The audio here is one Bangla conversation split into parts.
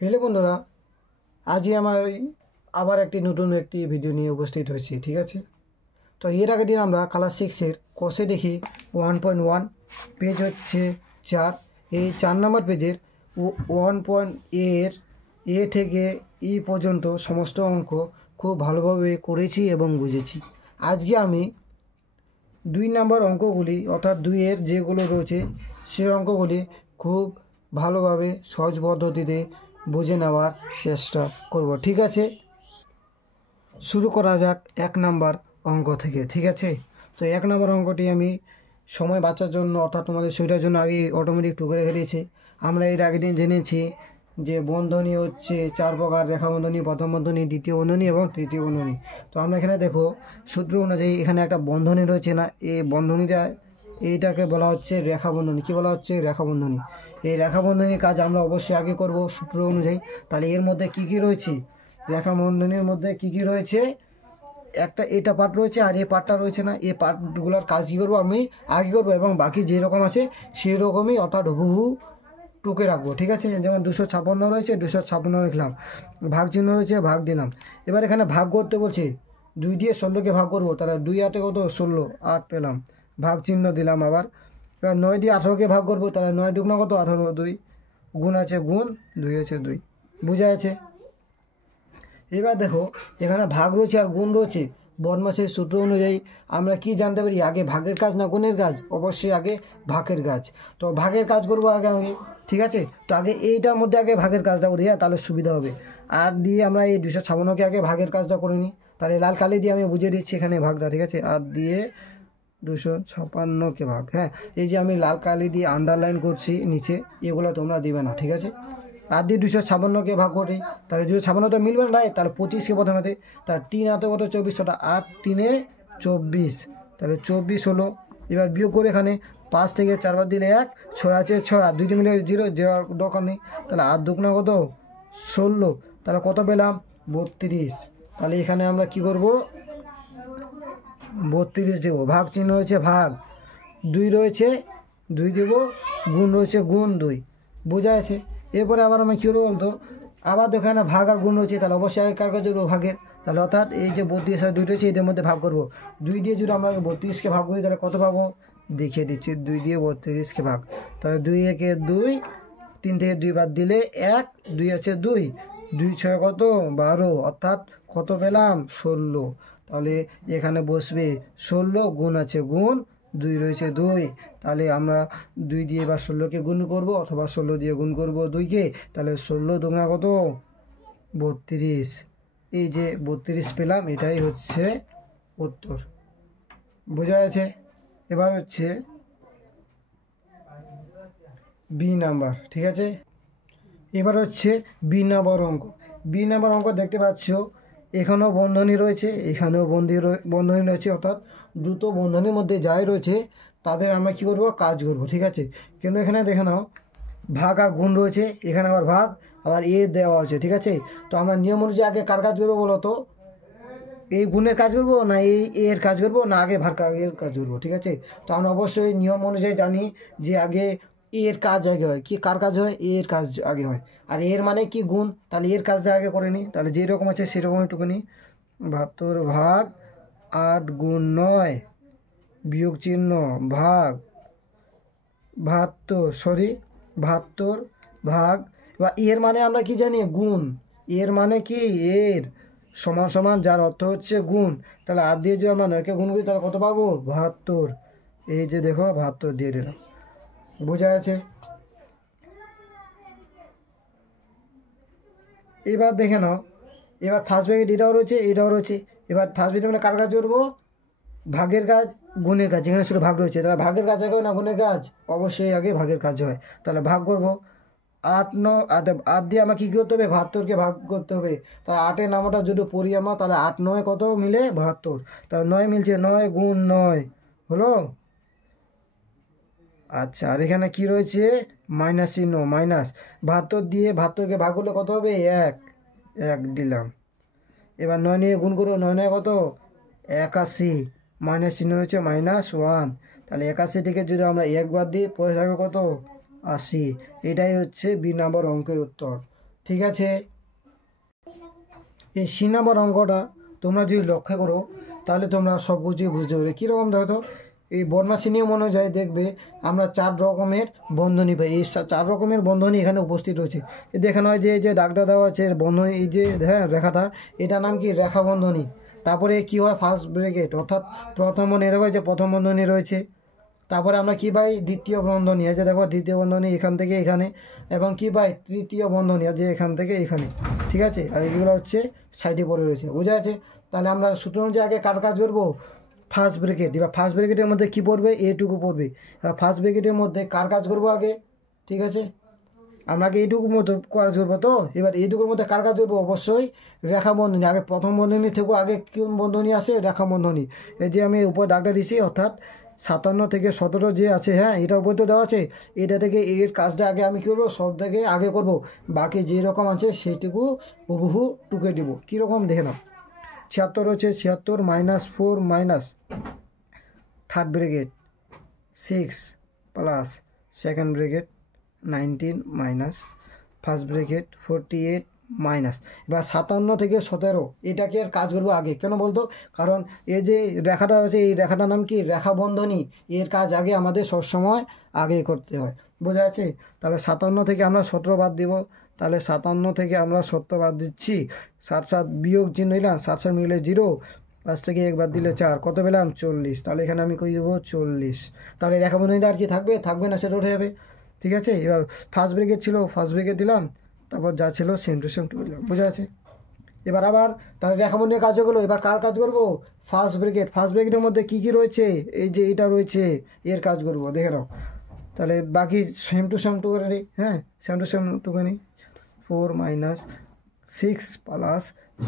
হ্যালো বন্ধুরা, আজই আমার আবার নতুন একটি ভিডিও নিয়ে উপস্থিত হয়েছি। ঠিক আছে, তো এর আগের দিন আমরা ক্লাস 6-এর কোষে দেখি 1.1 পেজ হচ্ছে 4। এই 4 নম্বর পেজের 1.এর এ থেকে ই পর্যন্ত সমস্ত অঙ্ক খুব ভালোভাবে করেছি এবং বুঝেছি। আজকে আমি 2 নম্বর অঙ্কগুলি অর্থাৎ 2-এর যেগুলো রয়েছে সেই অঙ্কগুলি খুব ভালোভাবে সহজ পদ্ধতিতে বুঝে নেওয়ার চেষ্টা করব। ঠিক আছে, শুরু করা যাক 1 নম্বর অঙ্ক থেকে। ঠিক আছে, তো 1 নম্বর অঙ্কটি আমি সময় বাঁচার জন্য অর্থাৎ তোমাদের সুবিধার জন্য আগে অটোমেটিক টুকে রেখে দিয়েছি। আমরা এর আগের দিন জেনেছি যে বন্ধনী হচ্ছে 4 প্রকার: রেখা বন্ধনী, প্রথম বন্ধনী, দ্বিতীয় বন্ধনী এবং তৃতীয় বন্ধনী। তো আমরা এখানে দেখো সূত্র অনুযায়ী এখানে একটা বন্ধনী রয়েছে না, এই বন্ধনীটা এইটাকে বলা হচ্ছে রেখা বন্ধনী। কী বলা হচ্ছে? রেখা বন্ধনী। এই রেখা বন্ধনীর কাজ আমরা অবশ্যই আগে করব সূত্র অনুযায়ী। তাহলে এর মধ্যে কি কি রয়েছে? রেখা বন্ধনীর মধ্যে কি কি রয়েছে? একটা এটা পার্ট রয়েছে আর এই পার্টটা রয়েছে না, এই পার্টগুলোর কাজ কী করবো আমি আগে করবো এবং বাকি যেরকম আছে সেই রকমই অর্থাৎ হুবহু টুকে রাখবো। ঠিক আছে, যেমন 256 রয়েছে, 256 লিখলাম, ভাগ চিহ্ন রয়েছে, ভাগ দিলাম। এবার এখানে ভাগ করতে বলছে 2 দিয়ে 16কে ভাগ করবো, তাহলে 2 8 কত? 16, 8 পেলাম, ভাগ চিহ্ন দিলাম। আবার এবার 9 দিয়ে 18কে ভাগ করবো, তাহলে 9 দুগুণ কত? 18, 2 গুণ আছে গুণ, 2 আছে 2। বুঝা আছে? এবার দেখো এখানে ভাগ রয়েছে আর গুণ রয়েছে। বদমাশের সূত্র অনুযায়ী আমরা কি জানতে পারি? আগে ভাগের কাজ না গুণের কাজ? অবশ্যই আগে ভাগের কাজ। তো ভাগের কাজ করবো আগে। ঠিক আছে, তো আগে এইটার মধ্যে আগে ভাগের কাজটা করি, তাহলে সুবিধা হবে। আর দিয়ে আমরা এই 256কে আগে ভাগের কাজটা করে নিই। তাহলে লাল কালি দিয়ে আমি বুঝিয়ে দিচ্ছি এখানে ভাগটা। ঠিক আছে, আর দিয়ে 256কে ভাগ। হ্যাঁ, এই যে আমি লাল কালি দিয়ে আন্ডারলাইন করছি নিচে, এগুলো তোমরা দিবে না। ঠিক আছে, আর দিয়ে 256কে ভাগ করি, তাহলে 256 তো মিলবে না, তাহলে 25কে প্রথমে, তার 3 হাতে কত? 24, 8 3 24, তাহলে 24 হলো। এবার বিয়োগ করে এখানে 5 থেকে 4 বার দিলে 1, 6 আছে 6, আর 2 মিলে 0, দেওয়ার দরকার নেই। তাহলে 8 দুগুণে কত? 16, তাহলে কত পেলাম? 32। তাহলে এখানে আমরা কি করব? 32 দেবো। ভাগ চিহ্ন রয়েছে ভাগ, 2 রয়েছে 2 দেবো, গুণ রয়েছে গুণ 2। বোঝা আছে? এরপরে আবার আমি কী করবো বলতো? আবার দেখো এখানে ভাগ আর গুণ রয়েছে, তাহলে অবশ্যই আগে কার কাজ করবো? ভাগের। তাহলে অর্থাৎ এই যে 32 আর 2 রয়েছে এদের মধ্যে ভাগ করবো। 2 দিয়ে যদি আমরা 32কে ভাগ করি তাহলে কত পাবো? দেখিয়ে দিচ্ছি, 2 দিয়ে 32কে ভাগ, তাহলে 2 একে 2, 3 থেকে 2 বাদ দিলে 1, 2 আছে 2, 2 6 কত? 12, অর্থাৎ কত পেলাম? 16। তাহলে এখানে বসবে 16, গুণ আছে গুণ, 2 রয়েছে 2, তাহলে আমরা 2 দিয়ে এবার 16কে গুণ করব অথবা 16 দিয়ে গুণ করব 2কে, তাহলে 16 দুগুণা কত? 32। এই যে 32 পেলাম, এটাই হচ্ছে উত্তর। বোঝা যাচ্ছে? এবার হচ্ছে বি নাম্বার। ঠিক আছে, এবার হচ্ছে বি নাম্বার অঙ্ক। বি নাম্বার অঙ্ক দেখতে পাচ্ছ এখানেও বন্ধনী রয়েছে, এখানেও বন্ধনী রয়েছে, অর্থাৎ দুটো বন্ধনীর মধ্যে যাই রয়েছে তাদের আমরা কী করবো? কাজ করব। ঠিক আছে, কিন্তু এখানে দেখে নাও ভাগ আর গুণ রয়েছে, এখানে আবার ভাগ আবার এ দেওয়া হয়েছে। ঠিক আছে, তো আমরা নিয়ম অনুযায়ী আগে কার কাজ করবো বলো তো? এই গুণের কাজ করবো না এই এর কাজ করবো, না আগে ভাগ এর কাজ করবো? ঠিক আছে, তো আমরা অবশ্যই নিয়ম অনুযায়ী জানি যে আগে এর কাজ আগে হয়। কি কার কাজ হয়? এর কাজ আগে হয়। আর এর মানে কি? গুণ। তাহলে এর কাজটা আগে করে নিই, তাহলে যেরকম আছে সেরকম একটুখানি। 72 ভাগ 8 গুণ 9, বিয়োগ চিহ্ন ভাগ 72 ভাগ, বা এর মানে আমরা কি জানি? গুণ। এর মানে কি? এর সমান সমান যার অর্থ হচ্ছে গুণ। তাহলে 8 দিয়ে যদি আমরা 9কে গুণ করি তাহলে কত পাবো? 72। এই যে দেখো 72 দিয়ে দিলাম। বোঝা আছে? এবার দেখে নাও, এবার ফার্স্ট ব্র্যাকেট এটাও রয়েছে এটাও রয়েছে। এবার ফার্স্ট ব্র্যাকেট মানে কার কাজ করবো? ভাগের কাজ গুণের কাজ, যেখানে শুধু ভাগ রয়েছে। তাহলে ভাগের কাজ আগে হয় না গুণের কাজ? অবশ্যই আগে ভাগের কাজ হয়। তাহলে ভাগ করবো 8 9, 8 দিয়ে আমাকে কী করতে হবে? 72কে ভাগ করতে হবে। তাহলে 8-এর নামটা যদি পড়ি আমরা, তাহলে 8 9 কত মিলে? 72। তাহলে 9 মিলছে, 9 গুণ 9 হলো। আচ্ছা, আর এখানে কি রয়েছে? মাইনাস চিহ্ন, মাইনাস। 72 দিয়ে 72কে ভাগ করলে কত হবে? 1 1 দিলাম। এবার 9 নিয়ে গুণ করো, 9 9 কত? 81, মাইনাস চিহ্ন রয়েছে -1। তাহলে 81 থেকে যদি আমরা 1 বাদ দিই পরে থাকবে কত? 80। এটাই হচ্ছে বি নাম্বার অঙ্কের উত্তর। ঠিক আছে। এই সি নাম্বার অঙ্কটা তোমরা যদি লক্ষ্য করো তাহলে তোমরা সব কিছুই বুঝতে পারবে। কীরকম দেখো তো, এই বদমাসি নিয়ম অনুযায়ী দেখবে আমরা 4 রকমের বন্ধনী পাই। এই 4 রকমের বন্ধনী এখানে উপস্থিত রয়েছে। দেখানো হয় যে এই যে দাগটা দেওয়া আছে বন্ধনী, এই যে হ্যাঁ রেখাটা, এটার নাম কি রেখা বন্ধনী। তারপরে কি হয় ফার্স্ট ব্র্যাকেট, অর্থাৎ প্রথম বন্ধনী, দেখো যে প্রথম বন্ধনী রয়েছে। তারপরে আমরা কি পাই দ্বিতীয় বন্ধনী, এই যে দেখো দ্বিতীয় বন্ধনী এখান থেকে এখানে, এবং কি পাই তৃতীয় বন্ধনী যে এখান থেকে এখানে। ঠিক আছে, আর এগুলো হচ্ছে সাইডে পড়ে রয়েছে, বোঝা আছে। তাহলে আমরা সূত্র অনুযায়ী আগে কার কাজ করবো, ফার্স্ট ব্র্যাকেট। এবার ফার্স্ট ব্র্যাকেটের মধ্যে কী পড়বে, এটুকু পড়বে। এবার ফার্স্ট ব্র্যাকেটের মধ্যে কার কাজ করবো আগে, ঠিক আছে, আমরা আগে এইটুকুর মতো কাজ করবো। তো এবার এইটুকুর মধ্যে কার কাজ করবো, অবশ্যই রেখা বন্ধনী। আগে প্রথম বন্ধনী থেকেও আগে কোন বন্ধনী আসে, রেখা বন্ধনী। এই যে আমি উপর দাগটা দিছি, অর্থাৎ 57 থেকে 17 যে আছে, হ্যাঁ এটার উপর তো দেওয়া আছে, এটা থেকে এর কাজটা আগে আমি কী করবো, সব থেকে আগে করব, বাকি যে রকম আছে সেইটুকু হুবহু টুকে দিব। কীরকম দেখে নাও, 76 হচ্ছে 76 -4 minus third bracket 6 plus second bracket 19 minus first bracket 48 minus. এবার 57 থেকে 17 এটাকে আর কাজ করবো আগে, কেন বলতো, কারণ এই যে রেখাটা আছে এই রেখাটার নাম কি রেখা বন্ধনী, এর কাজ আগে আমাদের সবসময় আগে করতে হয়, বোঝা আছে। তাহলে 57 থেকে আমরা 17 বাদ দিব, তাহলে 57 থেকে আমরা 17 বাদ দিচ্ছি, 7 7 বিয়োগ চিহ্ন দিলাম, 7 7 মিলে 0, 5 থেকে 1 বাদ দিলে 4, কত পেলাম 40। তাহলে এখানে আমি কই দেবো 40। তাহলে রেখা বন্ধনীতে আর কি থাকবে, থাকবে না, সেটা উঠে যাবে। ঠিক আছে, এবার ফার্স্ট ব্র্যাকেট ছিল, ফার্স্ট ব্র্যাকেট দিলাম, তারপর যা ছিল সেম টু সেম দিলাম, বোঝা আছে। এবার আবার তাহলে রেখা বন্ধনীর কাজ হয়ে গেলো। এবার কার কাজ করবো, ফার্স্ট ব্র্যাকেট। ফার্স্ট ব্র্যাকেটের মধ্যে কী কী রয়েছে, এই যে এটা রয়েছে, এর কাজ করবো, দেখে নাও। তাহলে বাকি সেম টু সেম টু করে নিই, হ্যাঁ সেম টু সেম টু করে নিই। 4 minus 6 plus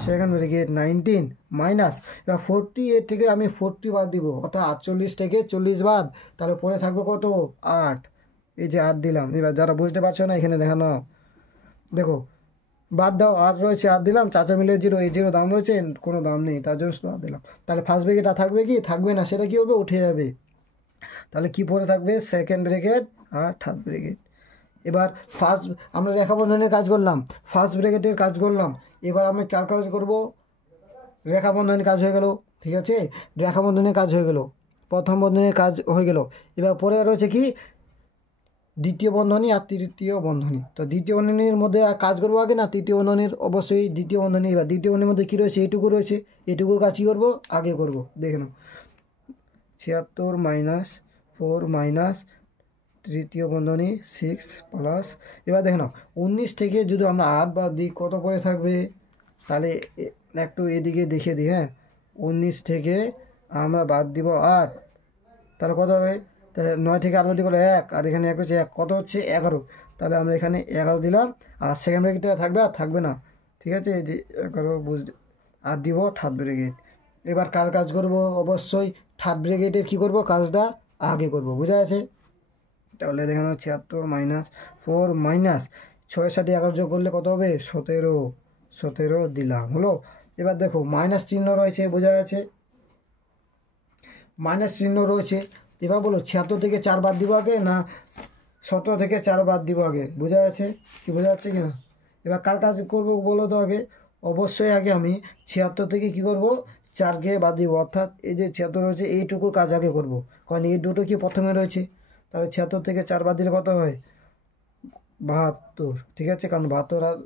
second bracket 19 minus, এবার 48 থেকে আমি 40 বাদ দিব, অর্থাৎ 48 থেকে 40 বাদ, তাহলে পরে থাকবে কত 8। এই যে 8 দিলাম। এবার যারা বুঝতে পারছো না এখানে দেখানো, দেখো বাদ দাও, 8 রয়েছে 8 দিলাম, চাচা মিলে 0, এই 0 দাম রয়েছে, কোনো দাম নেই, তার জন্য 8 দিলাম। তাহলে ফার্স্ট ব্র্যাকেট আর থাকবে কি, থাকবে না, সেটা কী হবে, উঠে যাবে। তাহলে কি পরে থাকবে, সেকেন্ড ব্র্যাকেট আর থার্ড ব্র্যাকেট। এবার ফার্স্ট আমরা রেখা বন্ধনের কাজ করলাম, ফার্স্ট ব্র্যাকেটের কাজ করলাম, এবার আমরা কার কাজ করব, রেখা বন্ধনের কাজ হয়ে গেল। ঠিক আছে, রেখা বন্ধনের কাজ হয়ে গেল, প্রথম বন্ধনের কাজ হয়ে গেল। এবার পরে রয়েছে কি দ্বিতীয় বন্ধনী আর তৃতীয় বন্ধনী। তো দ্বিতীয় বন্ধনীর মধ্যে আর কাজ করবো আগে না তৃতীয় বন্ধনীর, অবশ্যই দ্বিতীয় বন্ধনী। এবার দ্বিতীয় বন্ধনীর মধ্যে কী রয়েছে, এইটুকু রয়েছে, এইটুকুর কাজ কী করবো, আগে করব, দেখে নাও। 76 -4 মাইনাস তৃতীয় বন্ধনী 6 প্লাস, এবার দেখে নাও 19 থেকে যদি আমরা 8 বাদ দিই কত পরে থাকবে, তাহলে একটু এদিকে দেখে দিই, হ্যাঁ 19 থেকে আমরা বাদ দিব 8, তাহলে কত হবে, তাহলে 9 থেকে 8 বাদ দিলে 1, আর এখানে 1 হচ্ছে 1, কত হচ্ছে 11। তাহলে আমরা এখানে 11 দিলাম, আর সেকেন্ড ব্র্যাকেটটা থাকবে আর থাকবে না। ঠিক আছে, এই যে 11 বুঝতে আর দিব থার্ড ব্র্যাকেট। এবার কার কাজ করব, অবশ্যই থার্ড ব্র্যাকেটের কী করব, কাজটা আগে করব, বোঝা আছে। তাহলে দেখানো 76 -4 মাইনাস 6 7 11 যোগ করলে কত হবে 17, 17 দিলাম, হলো। এবার দেখো মাইনাস চিহ্ন রয়েছে, বোঝা যাচ্ছে, মাইনাস চিহ্ন রয়েছে। এবার বলো 76 থেকে 4 বাদ দিব আগে না 17 থেকে 4 বাদ দিব আগে, বোঝা যাচ্ছে কি, বোঝা যাচ্ছে কি না। এবার কার কাজ করবো বলো তো আগে, অবশ্যই আগে আমি 76 থেকে কি করব, 4কে বাদ দিব, অর্থাৎ এই যে 76 রয়েছে এইটুকুর কাজ আগে করব, কারণ এই দুটো কি প্রথমে রয়েছে। তাহলে 76 থেকে 4 বাদ দিলে কত হয় 72। ঠিক আছে, কারণ 72 আর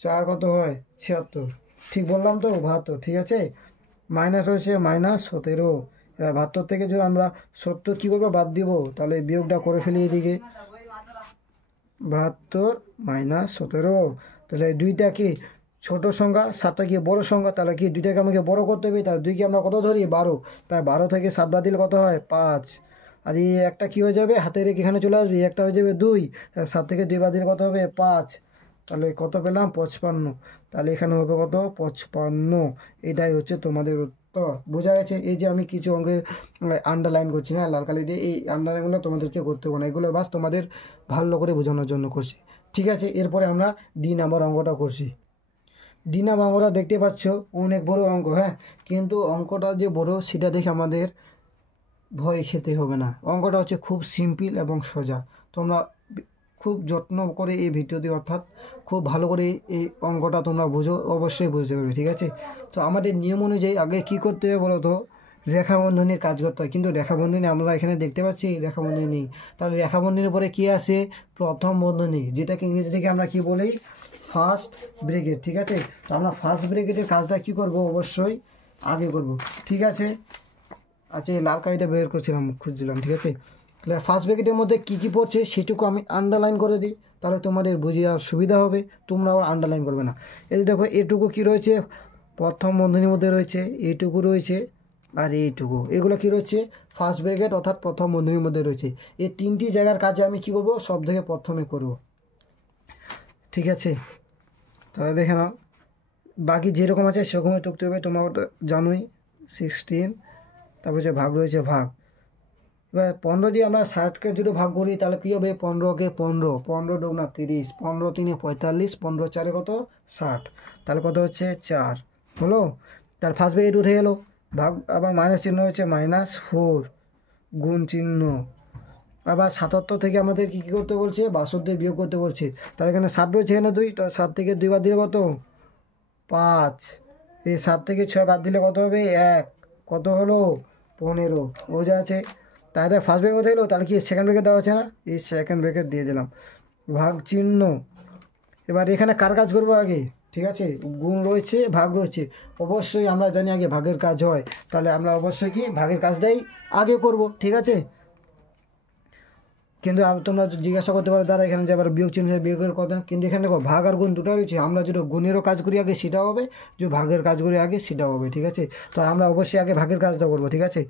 4 কত হয় 76, ঠিক বললাম তো 72। ঠিক আছে, মাইনাস রয়েছে -17। এবার 72 থেকে যদি আমরা 70 কী করবো বাদ দিব, তাহলে বিয়োগটা করে ফেলি এদিকে, 72 -17। তাহলে দুইটা কি ছোট সংখ্যা, 7টা কি বড় সংখ্যা, তাহলে কি দুইটাকে আমাকে বড় করতে হবে, তাহলে 2কে আমরা কত ধরি 12, তাই 12 থেকে 7 বাদ দিলে কত হয় 5, আর এই একটা কী হয়ে যাবে হাতের রেখে এখানে চলে আসবে, একটা হয়ে যাবে 2, 7 থেকে 2 বাদ দিলে কত হবে 5, তাহলে কত পেলাম 55। তাহলে এখানে হবে কত 55, এটাই হচ্ছে তোমাদের উত্তর, বোঝা গেছে। এই যে আমি কিছু অঙ্কের আন্ডারলাইন করছি, হ্যাঁ লাল কালি দিয়ে, এই আন্ডারলাইনগুলো তোমাদেরকে করতে হবে না, এগুলো বাস তোমাদের ভালো করে বোঝানোর জন্য করছি। ঠিক আছে, এরপরে আমরা ডি নাম্বার অঙ্কটা করছি। ডি নাম্বার অঙ্কটা দেখতে পাচ্ছ অনেক বড় অঙ্ক, হ্যাঁ কিন্তু অঙ্কটা যে বড় সেটা দেখে আমাদের ভয় খেতে হবে না, অঙ্কটা হচ্ছে খুব সিম্পল এবং সোজা, তোমরা খুব যত্ন করে এই ভিডিওতে, অর্থাৎ খুব ভালো করে এই অঙ্কটা তোমরা বুঝো, অবশ্যই বুঝতে পারবে, ঠিক আছে। তো আমাদের নিয়ম অনুযায়ী আগে কী করতে হবে বলো তো, রেখাবন্ধনীর কাজ করতে হয়। কিন্তু রেখাবন্ধনী আমরা এখানে দেখতে পাচ্ছি রেখাবন্ধনী নেই। তাহলে রেখাবন্ধনীর পরে কী আসে, প্রথম বন্ধনী, যেটাকে ইংরেজি থেকে আমরা কি বলি, ফার্স্ট ব্রেকেট, ঠিক আছে। তো আমরা ফার্স্ট ব্রেকেটের কাজটা কী করব, অবশ্যই আগে করব, ঠিক আছে। আচ্ছা, এই লাল কালিটা বের করছিলাম, খুঁজছিলাম, ঠিক আছে। তাহলে ফার্স্ট ব্রেকেটের মধ্যে কী কী পড়ছে সেটুকু আমি আন্ডারলাইন করে দিই, তাহলে তোমাদের বুঝে আর সুবিধা হবে, তোমরাও আন্ডারলাইন করবে না। এই যে দেখো, এটুকু কী রয়েছে, প্রথম বন্ধনীর মধ্যে রয়েছে, এইটুকু রয়েছে, আর এইটুকু, এগুলো কী রয়েছে, ফার্স্ট ব্রেকেট অর্থাৎ প্রথম বন্ধনীর মধ্যে রয়েছে। এই তিনটি জায়গার কাজে আমি কী করব, সব থেকে প্রথমে করব, ঠিক আছে। তাহলে দেখে নাও, বাকি যেরকম আছে সেরকমই টুকতে হবে, তোমরা ওটা জানোই। 16, তারপর যে ভাগ রয়েছে ভাগ। এবার 15 দিয়ে আমরা 60কে যদি ভাগ করি তাহলে কী হবে, 15কে 15, 15 দুগুণা 30, 15 তিনে 45, 15 চারে কত, 60, তাহলে কত হচ্ছে 4 হলো। তার ফার্স্ট ব্রেকেট উঠে গেলো, ভাগ আবার মাইনাস চিহ্ন হচ্ছে -4, গুণ চিহ্ন। আবার 77 থেকে আমাদের কী করতে বলছে, 62 বিয়োগ করতে বলছে। তাহলে এখানে 7 রয়েছে, এখানে 2, তাহলে 7 থেকে 2 বাদ দিলে কত, 5। এই 7 থেকে 6 বাদ দিলে কত হবে, 1, কত হলো, 15, বোঝা আছে। তাহলে ফার্স্ট ব্রেকেট কোথায় এলো, তাহলে কি সেকেন্ড ব্রেকেট দেওয়া আছে না, এই সেকেন্ড ব্রেকেট দিয়ে দিলাম, ভাগ চিহ্ন। এবার এখানে কার কাজ করবো আগে, ঠিক আছে, গুণ রয়েছে ভাগ রয়েছে, অবশ্যই আমরা জানি আগে ভাগের কাজ হয়, তাহলে আমরা অবশ্যই কি ভাগের কাজটাই আগে করব, ঠিক আছে। কিন্তু তোমরা জিজ্ঞাসা করতে পারো দাদা এখানে যে আবার বিয়োগ চিহ্ন, বিয়োগের কথা, কিন্তু এখানে দেখো ভাগ আর গুণ দুটো রয়েছে, আমরা যদি গুণেরও কাজ করি আগে সেটাও হবে, যদি ভাগের কাজ করি আগে সেটাও হবে, ঠিক আছে। তাহলে আমরা অবশ্যই আগে ভাগের কাজটা করবো, ঠিক আছে।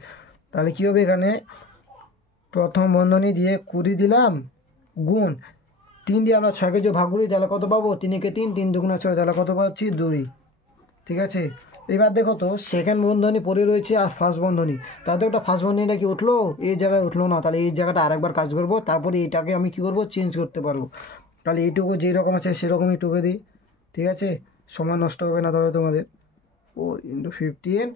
তাহলে কী হবে, এখানে প্রথম বন্ধনী দিয়ে 20 দিলাম, গুণ 3 দিয়ে আমরা 6কে যদি ভাগ করি তাহলে কত পাবো, 3 3, 3 দুগুণা 6, তাহলে কত পাচ্ছি, 2, ঠিক আছে। এবার দেখো তো সেকেন্ড বন্ধনী পড়ে রয়েছে আর ফার্স্ট বন্ধনী, তাদের একটা ফার্স্ট বন্ধনীটা কি উঠলো, এই জায়গায় উঠলো না, তাহলে এই জায়গাটা আরেকবার কাজ করবো, তারপরে এইটাকে আমি কী করবো, চেঞ্জ করতে পারবো। তাহলে এইটুকু যেই রকম আছে সেরকমই টুকে দিই, ঠিক আছে, সময় নষ্ট হবে না তাহলে তোমাদের। 4 × 15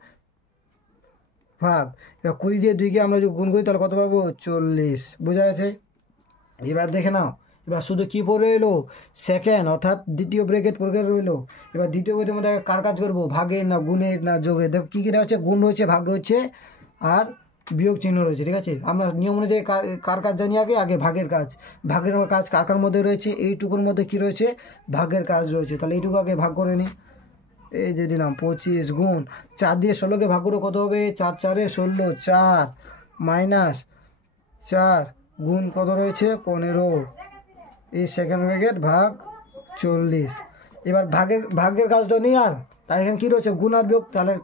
ভাগ, এবার 20 দিয়ে 2কে আমরা যদি গুণ করি তাহলে কত পাবো, 40, বোঝা আছে। এবার দেখে নাও, এবার শুধু কি পড়ে এলো, সেকেন্ড অর্থাৎ দ্বিতীয় ব্রেকেট পড়ে রইলো। এবার দ্বিতীয় ব্রেকেটের মধ্যে কার কাজ করবো, ভাগের না গুণের না যোগের। দেখো কী কী রয়েছে, গুণ রয়েছে, ভাগ রয়েছে, আর বিয়োগ চিহ্ন রয়েছে, ঠিক আছে। আমরা নিয়ম অনুযায়ী কার কাজ জানি আগে, আগে ভাগের কাজ। ভাগের কাজ কার কার মধ্যে রয়েছে, এইটুকুর মধ্যে কি রয়েছে, ভাগের কাজ রয়েছে, তাহলে এইটুকু আগে ভাগ করে নিই। এই যে দিলাম 25, গুণ 4 দিয়ে 16কে ভাগ করে কত হবে, 4 4 16, 4 মাইনাস 4 গুণ কত রয়েছে, 15, এই সেকেন্ড ব্রেকেট ভাগ 40। এবার ভাগের কাজটা নিই, আর তার এখানে কী রয়েছে, গুণ আর বিয়োগ, তাহলে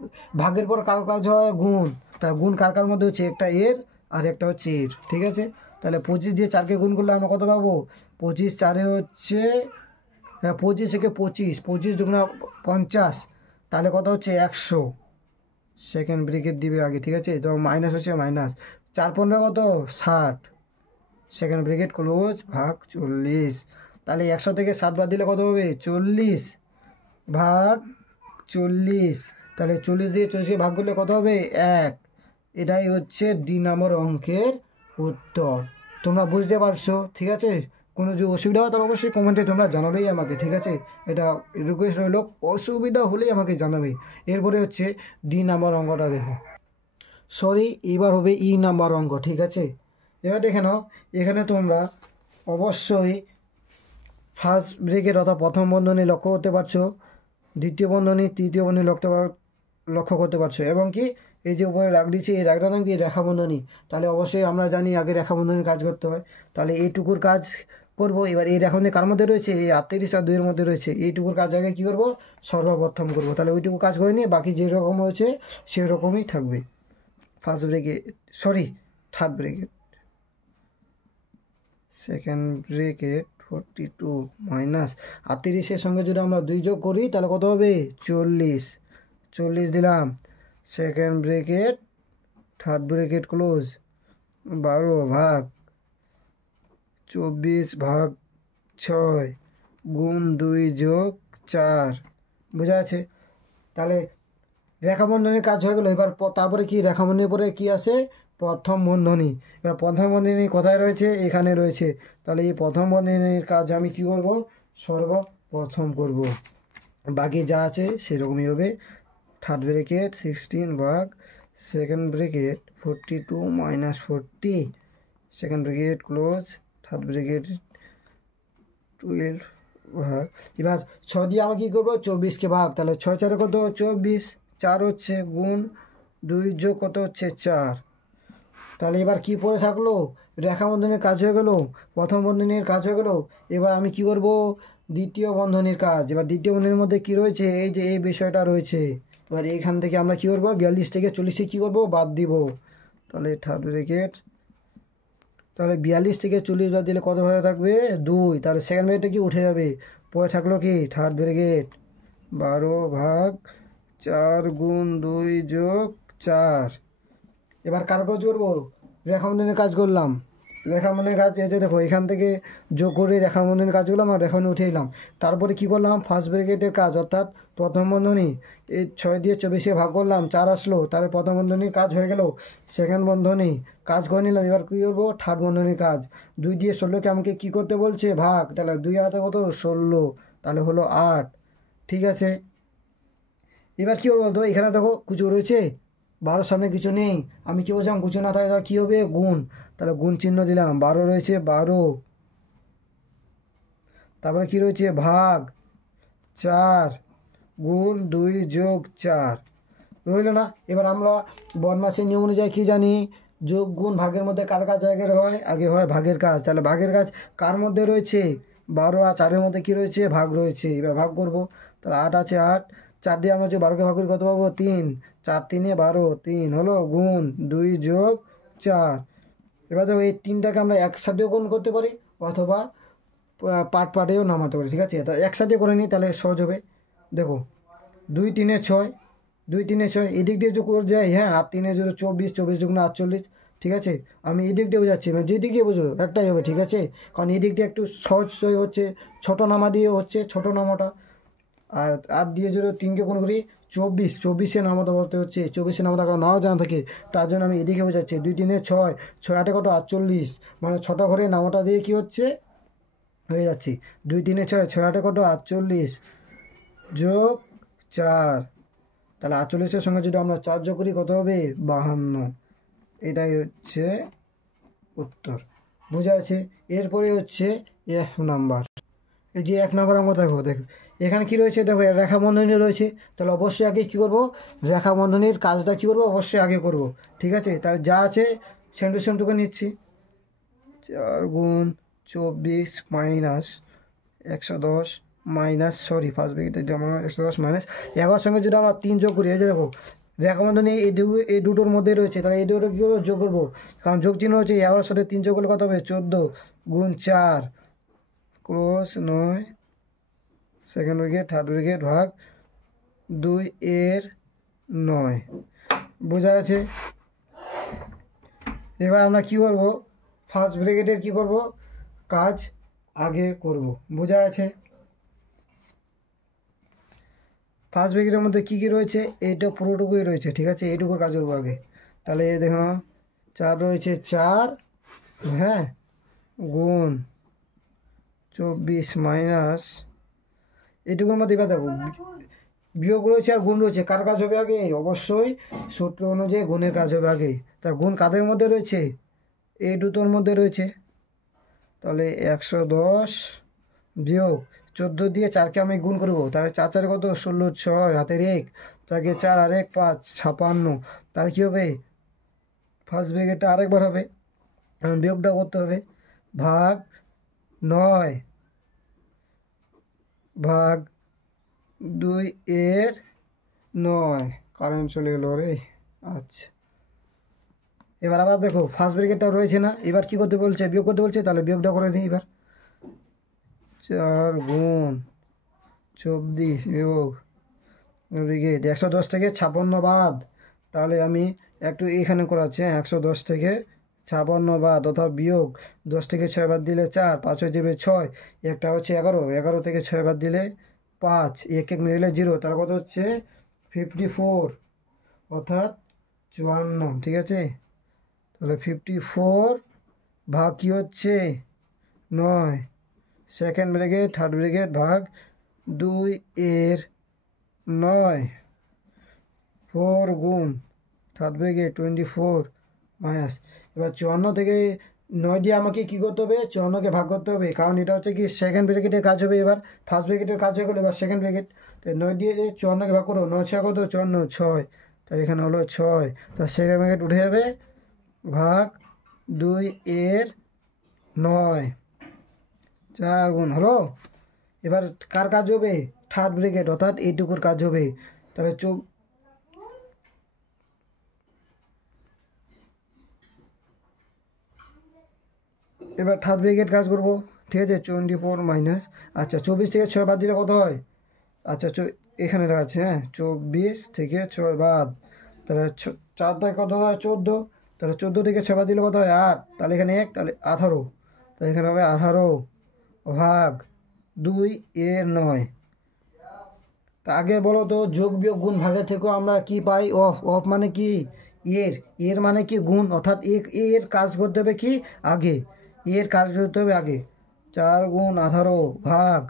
ভাগের পর কার কাজ হয়, গুণ, তাহলে গুণ কার কার মধ্যে হচ্ছে, একটা এর আর একটা হচ্ছে এর, ঠিক আছে। তাহলে 25 দিয়ে 4কে গুণ করলে আমরা কত পাবো, 25 4 হচ্ছে 25 থেকে 25, 25 দুগুণা 50, তাহলে কত হচ্ছে 100, সেকেন্ড ব্রেকেট দিবে আগে, ঠিক আছে। তো মাইনাস হচ্ছে মাইনাস 4 15 কত, 60, সেকেন্ড ব্রেকেট ক্লোজ, ভাগ 40, তাহলে 100 থেকে 60 বাদ দিলে কত হবে, 40 ভাগ 40, তাহলে 40 দিয়ে 40কে ভাগ করলে কত হবে, 1। এটাই হচ্ছে 2 নম্বর অঙ্কের উত্তর। তোমরা বুঝতে পারছো, ঠিক আছে। কোনো যদি অসুবিধা হয় তাহলে অবশ্যই কমেন্টে তোমরা জানাবেই আমাকে, ঠিক আছে। এটা রিকোয়েস্ট রইল, অসুবিধা হলেই আমাকে জানাবে। এরপরে হচ্ছে 2 নম্বর অঙ্কটা দেখো, সরি এবার হবে ই নাম্বার অঙ্ক, ঠিক আছে। এবার দেখে নাও, এখানে তোমরা অবশ্যই ফার্স্ট ব্রেকেট অর্থাৎ প্রথম বন্ধনী লক্ষ্য করতে পারছো, দ্বিতীয় বন্ধনী তৃতীয় বন্ধনী লক্ষ্য করতে পারছো, এবং কি এই যে উপরে রাগ দিচ্ছি এই রাগটার নাম কি, রেখা বন্ধনী। তাহলে অবশ্যই আমরা জানি আগে রেখা বন্ধনীর কাজ করতে হয়, তাহলে এইটুকুর কাজ করব। এবার এই রেখা বন্ধনী কার মধ্যে রয়েছে, এই 38 আর 2 এর মধ্যে রয়েছে, এইটুকুর কাজ আগে কী করবো, সর্বপ্রথম করবো। তাহলে ওইটুকু কাজ করে নিয়ে বাকি যেরকম হয়েছে সেরকমই থাকবে। First bracket, sorry third bracket, second bracket 42 minus 38-এর সঙ্গে যদি আমরা 2 যোগ করি তাহলে কত হবে, 40, 40 দিলাম, second bracket third bracket close, 12 ভাগ 24 ভাগ 6 গুণ 2 যোগ 4, বোঝা আছে। তাহলে রেখাবন্ধনের কাজ হয়ে গেলো। এবার তারপরে কি রেখাবন্ধনের পরে কি আসে, প্রথম বন্ধনী। এবার প্রথম বন্ধনী কোথায় রয়েছে? এখানে রয়েছে। তাহলে এই প্রথম বন্ধনীর কাজ আমি কি করব? সর্বপ্রথম করব। বাকি যা আছে সেরকমই হবে। থার্ড ব্র্যাকেট 16 ভাগ second bracket 42 minus 40, second bracket close, third bracket 12 ভাগ। এবার 6 দিয়ে আমি কী করবো? 24কে ভাগ। তাহলে 6 4 কত? 24। 4 হচ্ছে গুণ 2 যোগ কত হচ্ছে? 4। তাহলে এবার কি পড়ে থাকলো? রেখা বন্ধনের কাজ হয়ে গেল, প্রথম বন্ধনীর কাজ হয়ে গেল। এবার আমি কি করব? দ্বিতীয় বন্ধনীর কাজ। এবার দ্বিতীয় বন্ধনীর মধ্যে কি রয়েছে? এই যে এই বিষয়টা রয়েছে। এবার এইখান থেকে আমরা কি করব? 42 থেকে 40 কী করব? বাদ দিব। তাহলে থার্ড ব্র্যাকেট, তাহলে 42 থেকে 40 বাদ দিলে কত ভাবে থাকবে? 2। তাহলে সেকেন্ড ব্র্যাকেটটা কি উঠে যাবে? পরে থাকলো কি? থার্ড ব্র্যাকেট 12 ভাগ 4 গুণ 2 যোগ 4। এবার কার কাজ করবো? রেখাবন্ধনের কাজ করলাম। রেখাবন্ধনের কাজ এই যে দেখো, এখান থেকে যোগ করে রেখাবন্ধনের কাজ করলাম আর রেখাবন্ধন উঠে এলাম। তারপরে কি করলাম? ফার্স্ট ব্র্যাকেটের কাজ, অর্থাৎ প্রথম বন্ধনী। এই 6 দিয়ে 24 ভাগ করলাম, 4 আসলো। তাহলে প্রথম বন্ধনীর কাজ হয়ে গেল। সেকেন্ড বন্ধনী কাজ করে নিলাম। এবার কী করবো? থার্ড বন্ধনীর কাজ। 2 দিয়ে 16কে আমাকে কী করতে বলছে? ভাগ। তাহলে 2 হাতে কত? 16। তাহলে হলো 8। ঠিক আছে, এবার কী করবো? তো এখানে দেখো কিছু রয়েছে, 12 সামনে কিছু নেই। আমি কী বলছিলাম? কিছু না থাকে তাহলে কী হবে? গুণ। তাহলে গুণ চিহ্ন দিলাম। 12 রয়েছে, 12। তারপরে কি রয়েছে? ভাগ 4 গুণ 2 যোগ 4 রইল না? এবার আমরা বদমাসের নিয়ম অনুযায়ী কী জানি? যোগ গুণ ভাগের মধ্যে কার কাজ আগে হয়? আগে হয় ভাগের কাজ। তাহলে ভাগের কাজ কার মধ্যে রয়েছে? 12 আর 4-এর মধ্যে কী রয়েছে? ভাগ রয়েছে। এবার ভাগ করব। তাহলে 8 আছে, 8। 4 দিয়ে আমরা যে 12কে ভাগ করি কত পাবো? 3। 4 3 12, 3 হলো গুণ 2 যোগ 4। এবার দেখো এই 3টাকে আমরা একসাথেও গুণ করতে পারি অথবা পার্ট পার্টেও নামাতে পারি। ঠিক আছে, তা একসাথে করে নিই, তাহলে সহজ হবে। দেখো 2 3 6, 2 3 6, এদিক দিয়ে যোগ করে যাই। হ্যাঁ, আর 3 0 24, 24 দুগুণ 48। ঠিক আছে, আমি এদিক দিয়েও যাচ্ছি, মানে যেদিক দিয়ে বুঝো একটাই হবে। ঠিক আছে, কারণ এদিক দিয়ে একটু সহজ হচ্ছে, ছোটো নামা দিয়ে হচ্ছে, ছোটো নামাটা। আর 8 দিয়ে যদি 3কে গুণ করি 24, 24-এ নামাতে বলতে হচ্ছে। 24-এ নামাতে কারণ নাও জানা থাকে, তার জন্য আমি এদিকে বোঝাচ্ছি। 2 3 6, 6 8 কত? 48। মানে ছোটো ঘরে নামাটা দিয়ে কি হচ্ছে? হয়ে যাচ্ছে 2 3 6, 6 8 কত? 48 যোগ 4। তাহলে 48-এর সঙ্গে যদি আমরা 4 যোগ করি কত হবে? 52। এটাই হচ্ছে উত্তর। বোঝা আছে? এরপরে হচ্ছে 1 নাম্বার। এই যে 1 নাম্বার আমরা দেখো, এখানে কি রয়েছে? দেখো রেখা বন্ধনী রয়েছে। তাহলে অবশ্যই আগে কী করবো? রেখা বন্ধনীর কাজটা কী করবো? অবশ্যই আগে করব। ঠিক আছে, তাহলে যা আছে সেন্টুকে নিচ্ছি। 4 গুণ 24 মাইনাস 110 মাইনাস, সরি ফার্স্ট ব্র্যাকেটে আমরা 110 মাইনাস 11 সঙ্গে যদি আমরা 3 যোগ করি, এই যে দেখো রেখা বন্ধনী এই দুটোর মধ্যে রয়েছে। তাহলে এই দুটো কী করবো? যোগ করবো, কারণ যোগ চিহ্ন হচ্ছে। 11-এর সাথে 3 যোগ করলে কত হবে? 14 গুণ 4 close 9, second bracket third bracket ভাগ 2 এর 9। বোঝা আছে? এবার আমরা কি করব? ফার্স্ট ব্র্যাকেটের কি করব? কাজ আগে করব। বোঝা আছে? ফার্স্ট ব্র্যাকেটের মধ্যে কী কী রয়েছে? এইটা পুরোটুকুই রয়েছে। ঠিক আছে, এইটুকুর কাজ করবো আগে। তাহলে দেখো 4 রয়েছে, 4 হ্যাঁ গুণ 24 মাইনাস এইটুকুর মধ্যে। এবার দেখো বিয়োগ রয়েছে আর গুণ রয়েছে, কার কাজ হবে আগে? অবশ্যই সূত্র অনুযায়ী গুণের কাজ হবে আগে। তা গুণ কাদের মধ্যে রয়েছে? এই দুটোর মধ্যে রয়েছে। তাহলে 110 বিয়োগ 14 দিয়ে 4কে আমি গুণ করব। তাহলে 4 4 কত? 16, 6 হাতের 1, 4কে 4 আর 1 5, 56। তাহলে কী হবে? ফার্স্ট ব্র্যাকেটটা আরেকবার হবে, বিয়োগটা করতে হবে। ভাগ 9 ভাগ 2 এর 9। কারেন্ট চলে গেলো রে। আচ্ছা, এবার আবার দেখো ফার্স্ট ব্র্যাকেটটা রয়েছে না? এবার কি করতে বলছে? বিয়োগ করতে বলছে। তাহলে বিয়োগটা করে দিই এবার। 4 গুণ 24 বিয়োগ ব্র্যাকেট 110 থেকে 56 বাদ। তাহলে আমি একটু এখানে করাচ্ছি। 110 থেকে 56 বাদ, অর্থাৎ বিয়োগ 10 থেকে 6 বাদ দিলে 4, 5 হয়ে যাবে 6, একটা হচ্ছে 11, 11 থেকে 6 বাদ দিলে 5, 1 1 মিলে 0। তাহলে কত হচ্ছে? 54, অর্থাৎ 54। ঠিক আছে, তাহলে 54 ভাগ কী হচ্ছে 9, সেকেন্ড ব্র্যাকেট থার্ড ব্র্যাকেট ভাগ 2 এর 9, 4 গুণ থার্ড ব্র্যাকেট 24 মাইনাস। এবার 54 থেকে 9 দিয়ে আমাকে কী করতে হবে, 54কে ভাগ করতে হবে, কারণ এটা হচ্ছে কি সেকেন্ড ব্র্যাকেটের কাজ হবে। এবার ফার্স্ট ব্র্যাকেটের কাজ হয়ে গেলো, এবার সেকেন্ড ব্র্যাকেট। তো 9 দিয়ে 54কে ভাগ করো, 9 6 কত 54, 6, তাহলে এখানে হলো 6, তো সেকেন্ড ব্র্যাকেট উঠে যাবে ভাগ 2 এর 9, 4 গুণ হলো। এবার কার কাজ হবে, থার্ড ব্র্যাকেট অর্থাৎ এইটুকুর কাজ হবে। তাহলে এবার থার্ড ব্র্যাকেট কাজ করব, ঠিক আছে। 24 মাইনাস, আচ্ছা 24 থেকে 6 বাদ দিলে কত হয়, আচ্ছা এখানে আছে, হ্যাঁ 24 থেকে 6 বাদ, তাহলে 4 থেকে কত হয় 14, তাহলে 14 থেকে 6 বাদ দিলে কত হয় 8, তাহলে এখানে 1, তাহলে 18, তাহলে এখানে হবে 18 ভাগ 2 এর 9। তা আগে বলো তো, যোগ বিয়োগ গুণ ভাগের থেকেও আমরা কি পাই, অফ। অফ মানে কি এর মানে কি গুণ, অর্থাৎ এর কাজ করতে হবে কি আগে, এর কাজ করতে হবে আগে। 4 গুণ 18 ভাগ,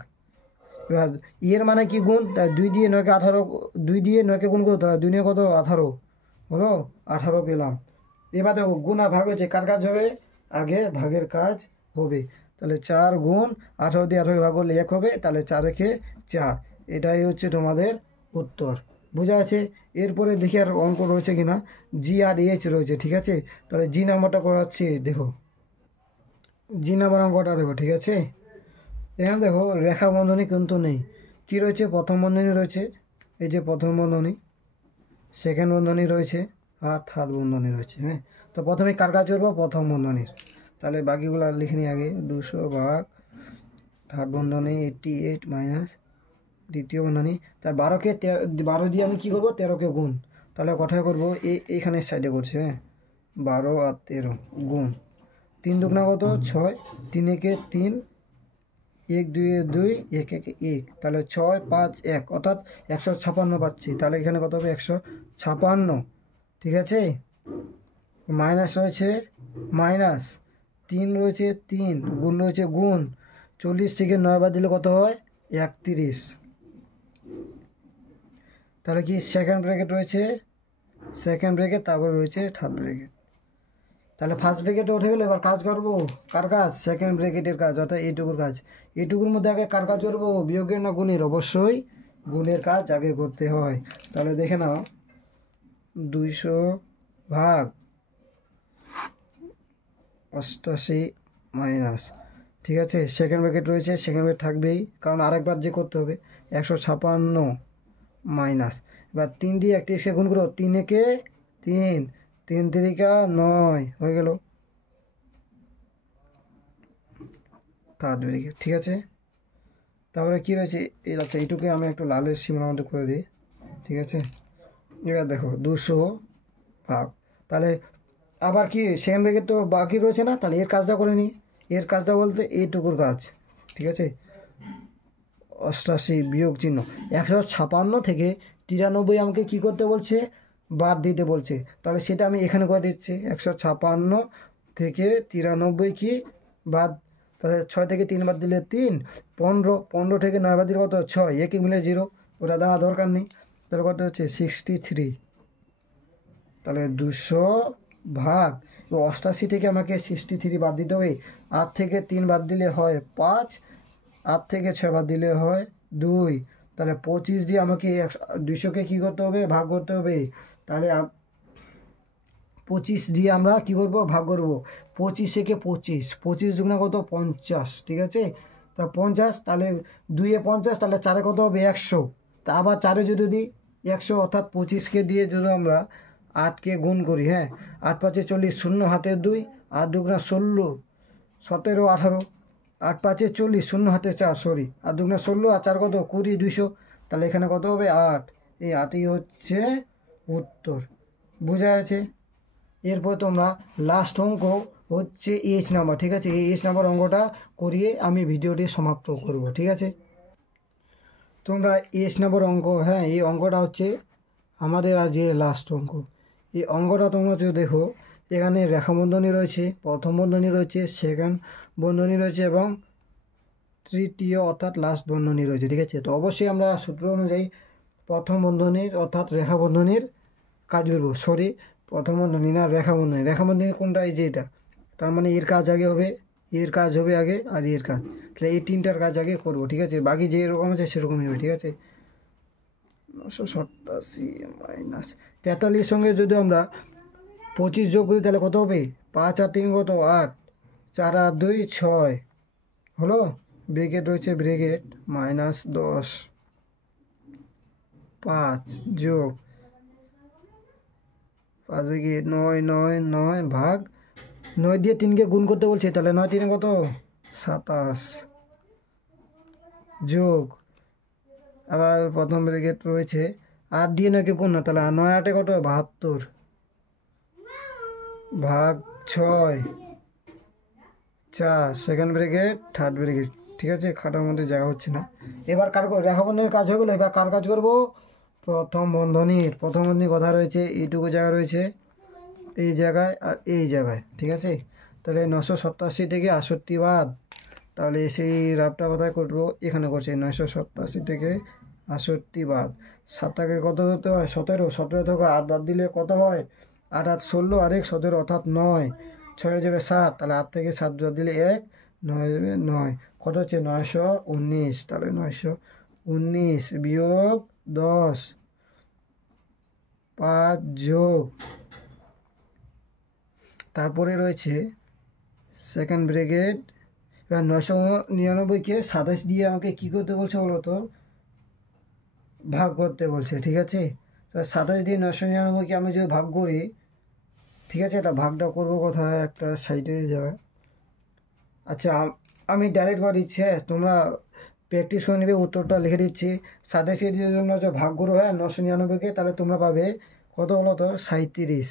এবার এর মানে কি গুণ, 2 দিয়ে 9কে 18, 2 দিয়ে 9কে গুণ করো, তাহলে 2 নিয়ে কত 18 হলো, 18 পেলাম। এবার দেখো গুণ আর ভাগ হচ্ছে, কার কাজ হবে আগে, ভাগের কাজ হবে। তাহলে 4 গুণ 18 দিয়ে 18 ভাগ করলে 1 হবে, তাহলে 4 একে 4, এটাই হচ্ছে তোমাদের উত্তর। বোঝা আছে। এরপরে দেখি আর অঙ্ক রয়েছে কিনা, জি আর এইচ রয়েছে, ঠিক আছে। তাহলে জি নাম্বারটা করাচ্ছি, দেখো জি নাম্বার অঙ্কটা দেখো, ঠিক আছে। এখানে দেখো রেখা বন্ধনী কিন্তু নেই, কি রয়েছে, প্রথম বন্ধনী রয়েছে, এই যে প্রথম বন্ধনী, সেকেন্ড বন্ধনী রয়েছে, আর থার্ড বন্ধনী রয়েছে, হ্যাঁ। তো প্রথমে কার কাজ করবো, প্রথম বন্ধনীর। তাহলে বাকিগুলো লিখে নিই আগে, 200 ভাগ থার্ড বন্ধনী 88 মাইনাস দ্বিতীয় বন্ধনী। তার 12কে 12 দিয়ে আমি কী করবো, 13কে গুণ, তাহলে কথায় করবো এইখানে সাইডে করছে, হ্যাঁ 12 আর 13 গুণ, 3 দুগুণা কত 6, 3 একে 3, 1 2 এ 2, 1 1 1, তাহলে 6 5 1, অর্থাৎ 156 পাচ্ছি। তাহলে এখানে কত হবে 156, ঠিক আছে। মাইনাস রয়েছে মাইনাস, 3 রয়েছে 3, গুণ রয়েছে গুণ, 40 থেকে 9 বাদ দিলে কত হয় 31, তাহলে কি সেকেন্ড ব্র্যাকেট রয়েছে, সেকেন্ড ব্র্যাকেট তারপর রয়েছে থার্ড ব্র্যাকেট। তাহলে ফার্স্ট ব্র্যাকেটে উঠে গেলে এবার কাজ করবো, কার কাজ, সেকেন্ড ব্র্যাকেটের কাজ, অর্থাৎ এইটুকুর কাজ। এইটুকুর মধ্যে আগে কার কাজ করবো, বিয়োগের না গুণের, অবশ্যই গুণের কাজ আগে করতে হয়। তাহলে দেখে নাও 200 ভাগ 88 মাইনাস, ঠিক আছে। সেকেন্ড ব্র্যাকেট রয়েছে, সেকেন্ড ব্র্যাকেট থাকবেই, কারণ আরেকবার যে করতে হবে, 156 মাইনাস, এবার 3 দিয়ে 31কে গুণ করো, 3 একে 3, 3 3কা 9 হয়ে গেল থার্ড ব্র্যাকেট, ঠিক আছে। তারপরে কী রয়েছে, আচ্ছা এইটুকুই আমি একটু লালের সীমার মধ্যে করে দিই, ঠিক আছে। এবার দেখো 200 ভাগ, তাহলে আবার কি সেকেন্ড ব্র্যাকেট তো বাকি রয়েছে না, তাহলে এর কাজটা করে নিই। এর কাজটা বলতে এইটুকুর কাজ, ঠিক আছে। 88 বিয়োগ চিহ্ন, 156 থেকে 93 আমাকে কি করতে বলছে, বাদ দিতে বলছে, তাহলে সেটা আমি এখানে করে দিচ্ছি। 156 থেকে 93 কি বাদ, তাহলে 6 থেকে 3 বাদ দিলে 3, 15, 15 থেকে 9 বাদ দিলে কত 6, একে মিলে 0, ওটা দেওয়া দরকার নেই। তাহলে কত হচ্ছে 63, তাহলে 200 ভাগ 88 থেকে আমাকে 63 বাদ দিতে হবে। 8 থেকে 3 বাদ দিলে হয় 5, 8 থেকে 6 বাদ দিলে হয় 2, তাহলে 25 দিয়ে আমাকে 200কে কী করতে হবে, ভাগ করতে হবে। তাহলে 25 দিয়ে আমরা কি করব, ভাগ করব। 25 থেকে 25, 25 দুগুণে কত 50, ঠিক আছে। তা 50, তাহলে 2 এ 50, তাহলে 4 কত হবে 100, তা আবার 4 যদি দিই 100, অর্থাৎ 25কে দিয়ে যদি আমরা 8কে গুণ করি, হ্যাঁ 8 5 40, 0 হাতে 2, 8 দুগুণা 16, 17 18, 8 5 40, 0 হাতে 4, সরি 8 দুগুণা 16, আর 4 কত 20, 200, তাহলে এখানে কত হবে 8, এই 8ই হচ্ছে উত্তর। বোঝা আছে। এরপর তোমরা লাস্ট অঙ্ক হচ্ছে এইচ নাম্বার, ঠিক আছে। এই এইচ নাম্বার অঙ্কটা করিয়ে আমি ভিডিওটি সমাপ্ত করব, ঠিক আছে। তোমরা এইচ নাম্বার অঙ্ক, হ্যাঁ এই অঙ্কটা হচ্ছে আমাদের আজ লাস্ট অঙ্ক। এই অঙ্কটা তোমরা যদি দেখো, এখানে রেখা বন্ধনী রয়েছে, প্রথম বন্ধনী রয়েছে, সেকেন্ড বন্ধনী রয়েছে এবং তৃতীয় অর্থাৎ লাস্ট বন্ধনী রয়েছে, ঠিক আছে। তো অবশ্যই আমরা সূত্র অনুযায়ী প্রথম বন্ধনীর অর্থাৎ রেখা বন্ধনীর কাজ করবো। প্রথম বন্ধনী না রেখা বন্ধনী কোনটা? এই যে এটা, তার মানে এর কাজ আগে হবে, এর কাজ হবে আগে, আর এর কাজ, তাহলে এই তিনটার কাজ আগে করবো, ঠিক আছে। বাকি যে এরকম আছে সেরকমই হবে, ঠিক আছে। 987 মাইনাস 43 সঙ্গে যদি আমরা 25 যোগ করি তাহলে কত হবে? 5 আর 3 কত? 8, 4 আর 2 6 হলো। ব্রেকেট রয়েছে, ব্রেকেট -10, 5 যোগ 5 গিয়ে 9 9 9 ভাগ 9 দিয়ে 3কে গুণ করতে বলছে, তাহলে 9 3 কত? 27 যোগ আবার প্রথম ব্রেকেট রয়েছে 8 দিয়ে 9কে গুণ না, তাহলে 9 8 কত? 72 ভাগ 6 4 সেকেন্ড ব্রেকেট থার্ড ব্রেকেট, ঠিক আছে। খাটার মধ্যে জায়গা হচ্ছে না। এবার কার রেখা বন্ধনীর কাজ হয়ে গেলো। এবার কার কাজ করব? প্রথম বন্ধনীর কথা রয়েছে, এইটুকু জায়গা রয়েছে এই জায়গায় আর এই জায়গায়, ঠিক আছে। তাহলে 987 থেকে 68 বাদ, তাহলে সেই রাফটা কোথায় করবো? এখানে করছে। 987 থেকে 68 বাদ, 7টাকে কত ধরতে হয়? 17 থেকে 8 বাদ দিলে কত হয়? 8 8 16 আর 1 17 অর্থাৎ 9, 6 যাবে 7, তাহলে 8 থেকে 7 বাদ দিলে 1, 9 যাবে 9, কত হচ্ছে? 919। তাহলে 919 বিয়োগ 10, 5 যোগ, তারপরে রয়েছে সেকেন্ড ব্রেকেট। এবার 999কে 27 দিয়ে আমাকে কী করতে বলছে বলো তো? ভাগ করতে বলছে, ঠিক আছে। তো 27 দিয়ে 999কে আমি যদি ভাগ করি, ঠিক আছে, এটা ভাগটা করবো কোথায়? একটা সাইডে যাওয়া। আচ্ছা, আমি ডাইরেক্ট করে দিচ্ছি, হ্যাঁ, তোমরা প্র্যাকটিস করে নেবে। উত্তরটা লিখে দিচ্ছি। 27 দিয়ে জন্য যে ভাগ করো, হ্যাঁ, 999কে, তাহলে তোমরা পাবে কত বলো তো? 37।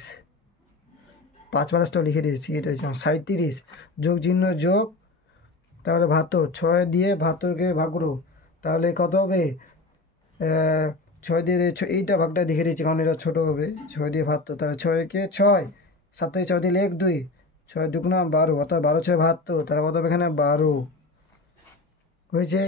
5 5টাও লিখে দিয়েছি, এটা হচ্ছে 37 যোগ চিহ্ন যোগ, তাহলে 72, 6 দিয়ে 72কে ভাগ করো, তাহলে কত হবে? 6 দিয়ে এইটা ভাগটা লিখে দিচ্ছি কারণ এটা ছোটো হবে। 6 দিয়ে 72, তাহলে 6কে 6, 7 থেকে 6 দিলে 1 2, 6 2 12, অর্থাৎ 12 6 72, তাহলে কত হবে এখানে? 12 হয়েছে।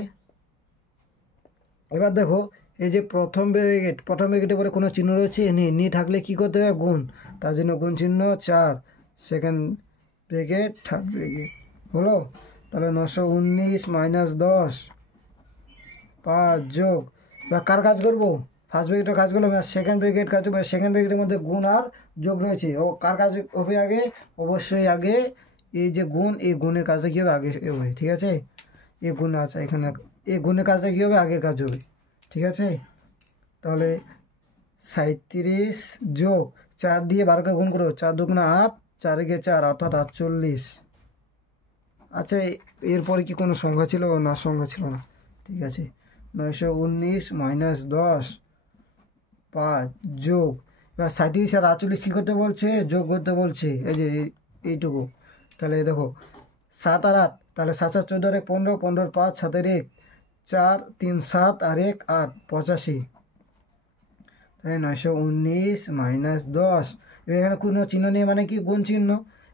এবার দেখো, এই যে প্রথম ব্রেকেটের পরে কোনো চিহ্ন রয়েছে? নি থাকলে কি করতে হবে? গুণ, তার জন্য গুণ চিহ্ন 4, সেকেন্ড ব্রেকেট থার্ড ব্রেকেট হলো। তাহলে 919 -10, 5 যোগ, বা কার কাজ করবো? ফার্স্ট ব্রেকেটের কাজ করলাম, সেকেন্ড ব্রেকেট কাজ করবো। সেকেন্ড ব্রেকেটের মধ্যে গুণ আর যোগ রয়েছে, ও কার কাজ হবে আগে? অবশ্যই আগে এই যে গুণ, এই গুণের কাজটা কী হবে? আগে হবে, ঠিক আছে। এই গুণ আছে এখানে, এই গুণের কাজটা কী হবে? আগের কাজ হবে, ঠিক আছে। তাহলে 37 যোগ 4 দিয়ে 12কে গুণ করো, 4 2 8, 4 কে 4 অর্থাৎ 48। আচ্ছা, এরপরে কি কোনো সংখ্যা ছিল? না, সংখ্যা ছিল না, ঠিক আছে। 919 -10, 5 যোগ, এবার 37 আর 48 কী করতে বলছে? যোগ করতে বলছে, এই যে এইটুকু। তাহলে দেখো 7 আর 8, তাহলে 7 7 14 আর 1 15, 15 5 7 1 4 3 7 আর 1 8, 85। তাহলে 919 -10, এখানে কোনো চিহ্ন নেই, মানে কি? গুণ চিহ্ন।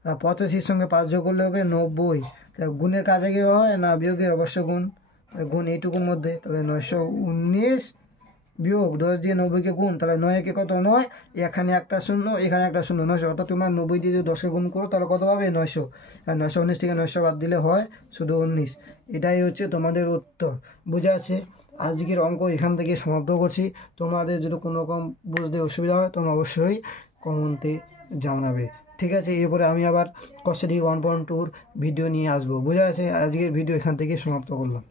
85-র সঙ্গে 5 যোগ করলে হবে 90। তাই গুণের কাজে কি হয়? না, বিয়োগের অবশ্য গুণ, গুণ এইটুকুর মধ্যে। তাহলে 919 বিয়োগ 10 দিয়ে 90কে গুণ, তাহলে 9 কত? 9, এখানে একটা শূন্য, এখানে একটা শূন্য, 900। অর্থাৎ তোমরা 90 দিয়ে যদি 10কে গুণ করো তাহলে কত পাবে? 900। আর 919 থেকে 900 বাদ দিলে হয় শুধু 19। এটাই হচ্ছে তোমাদের উত্তর। বুঝা আছে? আজকের অঙ্ক এখান থেকে সমাপ্ত করছি। তোমাদের যদি কোনো রকম বুঝতে অসুবিধা হয় তোমরা অবশ্যই কমেন্টে জানাবে, ঠিক আছে। এরপরে আমি আবার কোশ্চেন 1.2 ভিডিও নিয়ে আসবো। বুঝা আছে? আজকের ভিডিও এখান থেকে সমাপ্ত করলাম।